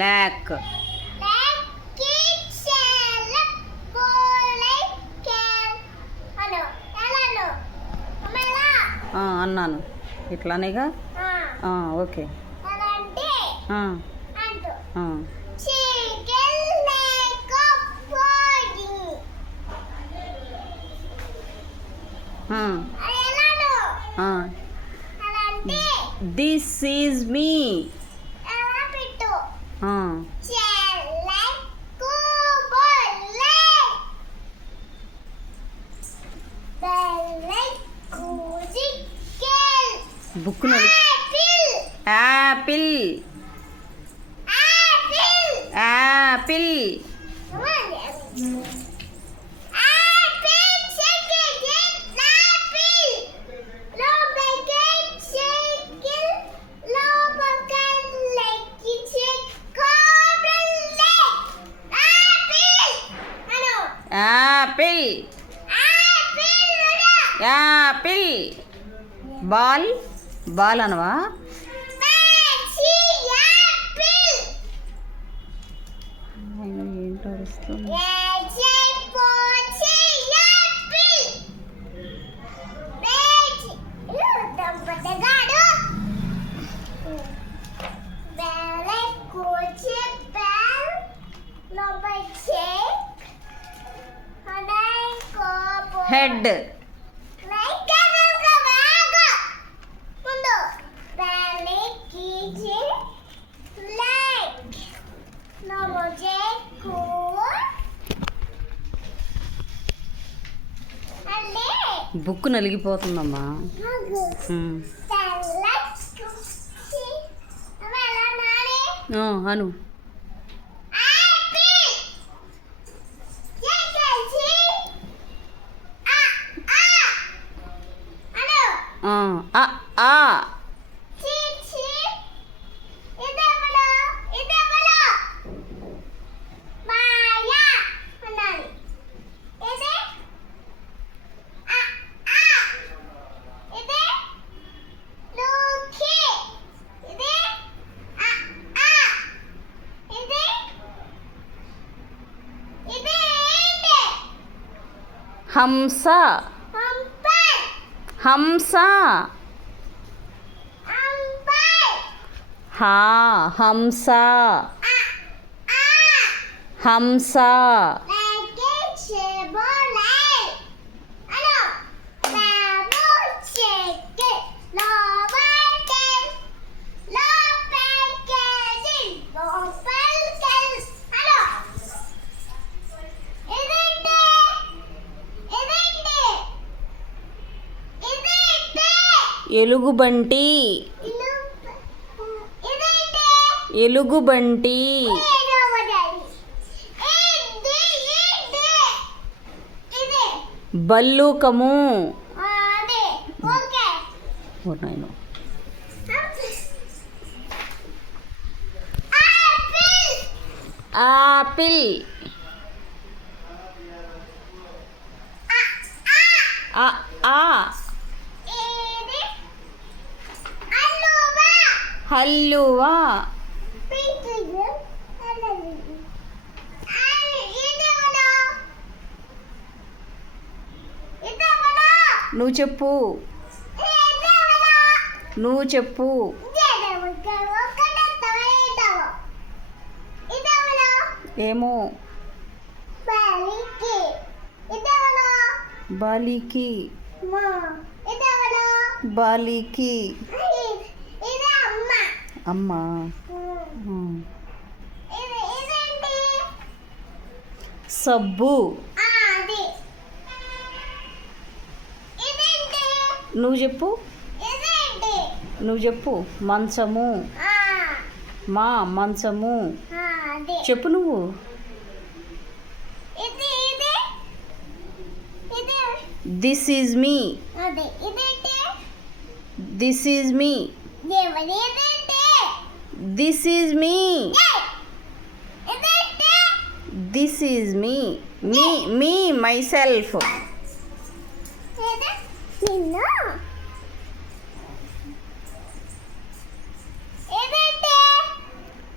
ల్యాక్. అన్నాను ఇట్లానేగా. Okay. This is me. Book apple. Apple. Apple. Apple. Ball. Ball అనవా? ఏంటో అరుస్తుంది. హెడ్. బుక్ నలిగిపోతుందమ్మా. అను. హంస. హంస. హంస. హంస. ఎలుగుబంటి. ఎలుగుబంటి. బల్లూకము. ఆపిల్. హల్లువా. నువ్వు చెప్పు. నువ్వు చెప్పు. ఏమో. బాలికి. బాలికి. అమ్మా. సబ్బు. నువ్వు చెప్పు. నువ్వు చెప్పు. మంచము. మా మంచము. చెప్పు నువ్వు. This is me. This is me. This is me. This is me. Me myself.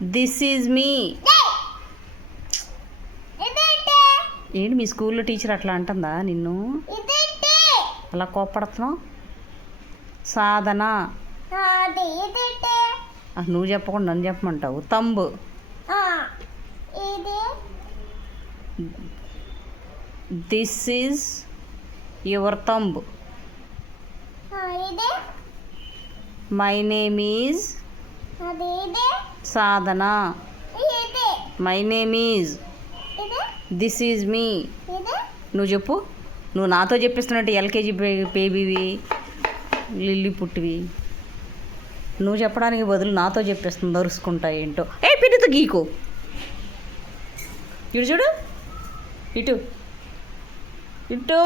This is me. ఏంటి మీ స్కూల్లో టీచర్ అట్లా అంటుందా నిన్ను? అలా కోప్పడుతున్నావు? సాధన. నువ్వు చెప్పకుండా నన్ను చెప్పమంటావు. Thumb. This is your thumb. My name is Sadhana. My name is. This is me. నువ్వు చెప్పు. నువ్వు నాతో చెప్పిస్తున్నట్టు ఎల్కేజీ బేబీవి, లిల్లీ పుట్టివి. నువ్వు చెప్పడానికి బదులు నాతో చెప్పేస్తుంది దొరుసుకుంటా ఏంటో. పిన్నితో గీకు. ఇటు చూడు. ఇటు ఇటు